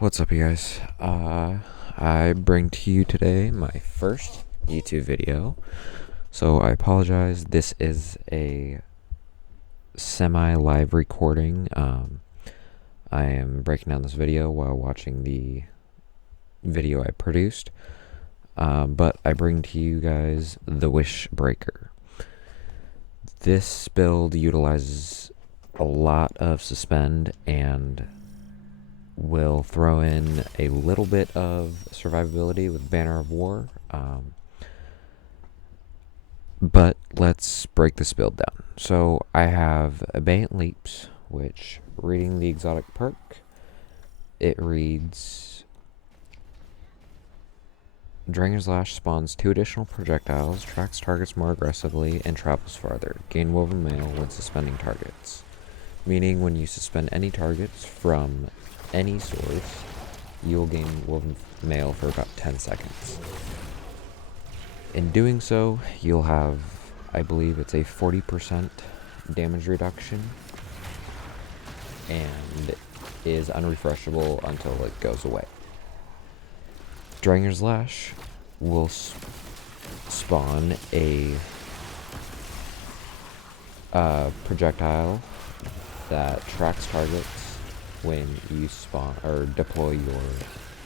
What's up, you guys? I bring to you today my first YouTube video. So I apologize. This is a semi-live recording. I am breaking down this video while watching the video I produced. But I bring to you guys the Wish Breaker. This build utilizes a lot of suspend and will throw in a little bit of survivability with Banner of War, but let's break this build down. So I have Abeyant Leaps, which, reading the exotic perk, it reads, Drengers Lash spawns 2 additional projectiles, tracks targets more aggressively, and travels farther. Gain woven mail when suspending targets. Meaning when you suspend any targets from any source, you'll gain woven mail for about 10 seconds. In doing so, you'll have, I believe it's a 40% damage reduction, and is unrefreshable until it goes away. Drenger's Lash will spawn a projectile that tracks targets when you spawn or deploy your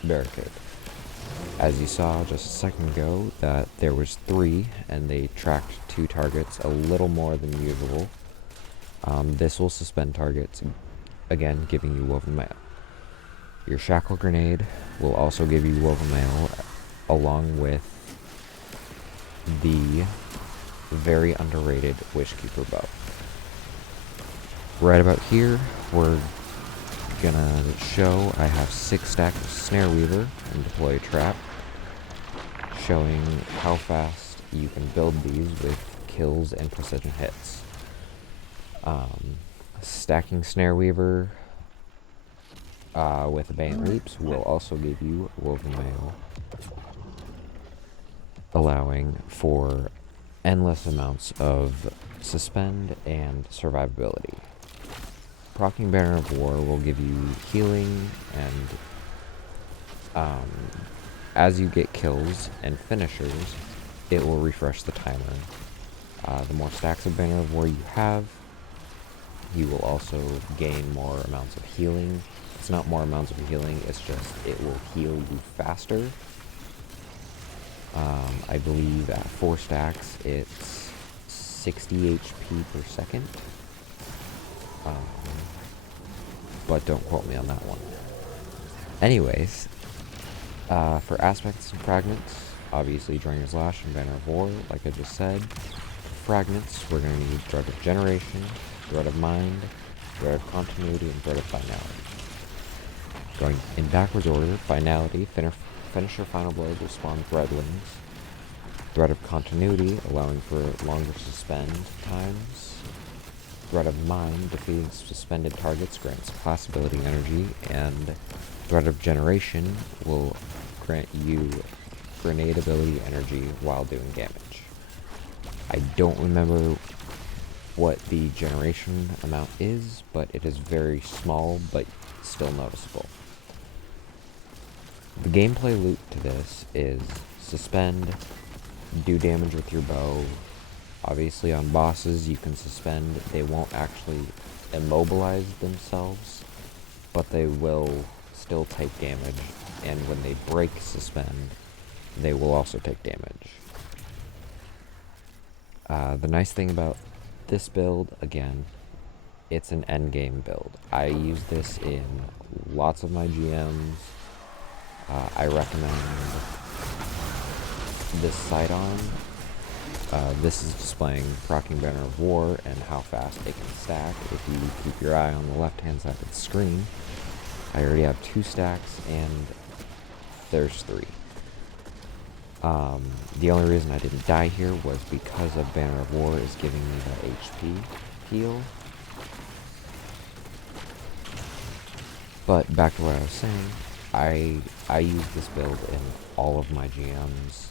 barricade. As you saw just a second ago, that there was 3 and they tracked 2 targets, a little more than usual. This will suspend targets, again giving you woven mail. Your shackle grenade will also give you woven mail, along with the very underrated Wishkeeper bow. Right about here, we're gonna show I have 6 stacks of Snare Weaver and deploy a trap, showing how fast you can build these with kills and precision hits. Stacking Snare Weaver with Abeyant Leaps will also give you woven mail, allowing for endless amounts of suspend and survivability. Proccing Banner of War will give you healing, and as you get kills and finishers, it will refresh the timer. The more stacks of Banner of War you have, you will also gain more amounts of healing. It's not more amounts of healing, it's just it will heal you faster. I believe at 4 stacks it's 60 HP per second. But don't quote me on that one. Anyways, for aspects and fragments, obviously Drengers Lash and Banner of War, like I just said. For fragments, we're going to need Dread of Generation, Dread of Mind, Dread of Continuity, and Dread of Finality. Going in backwards order, Finality, finish your final blow to spawn Threadlings. Dread of Continuity, allowing for longer suspend times. Thread of Mind, defeating suspended targets grants class ability energy, and Thread of Generation will grant you grenade ability energy while doing damage. I don't remember what the generation amount is, but it is very small, but still noticeable. The gameplay loop to this is suspend, do damage with your bow. Obviously on bosses you can suspend, they won't actually immobilize themselves, but they will still take damage, and when they break suspend, they will also take damage. The nice thing about this build, again, it's an endgame build. I use this in lots of my GMs. I recommend this sidearm. This is displaying Proccing Banner of War and how fast it can stack. If you keep your eye on the left-hand side of the screen, I already have 2 stacks and there's 3. The only reason I didn't die here was because of Banner of War is giving me that HP heal. But back to what I was saying, I use this build in all of my GMs,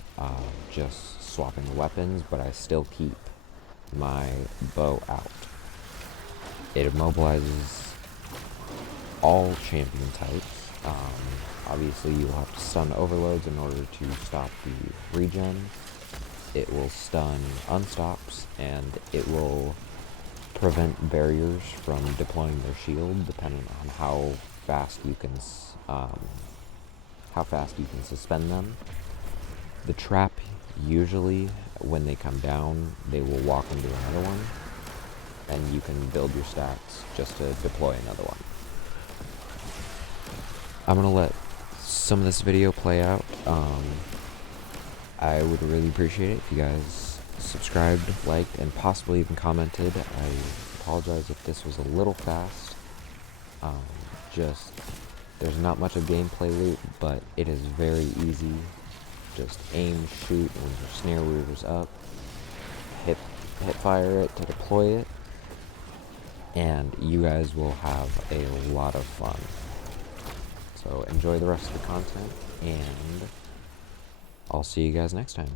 just swapping the weapons, but I still keep my bow out. It immobilizes all champion types, Obviously, you will have to stun overloads in order to stop the regen. It will stun unstops, and it will prevent barriers from deploying their shield, depending on how fast you can suspend them. The trap, usually when they come down, they will walk into another one, and you can build your stacks just to deploy another one. I'm gonna let some of this video play out. I would really appreciate it if you guys subscribed, liked, and possibly even commented. I apologize if this was a little fast. There's not much of gameplay loot, but it is very easy. Just aim, shoot when your snare weaver's up, hit fire it to deploy it, and you guys will have a lot of fun. So enjoy the rest of the content, and I'll see you guys next time.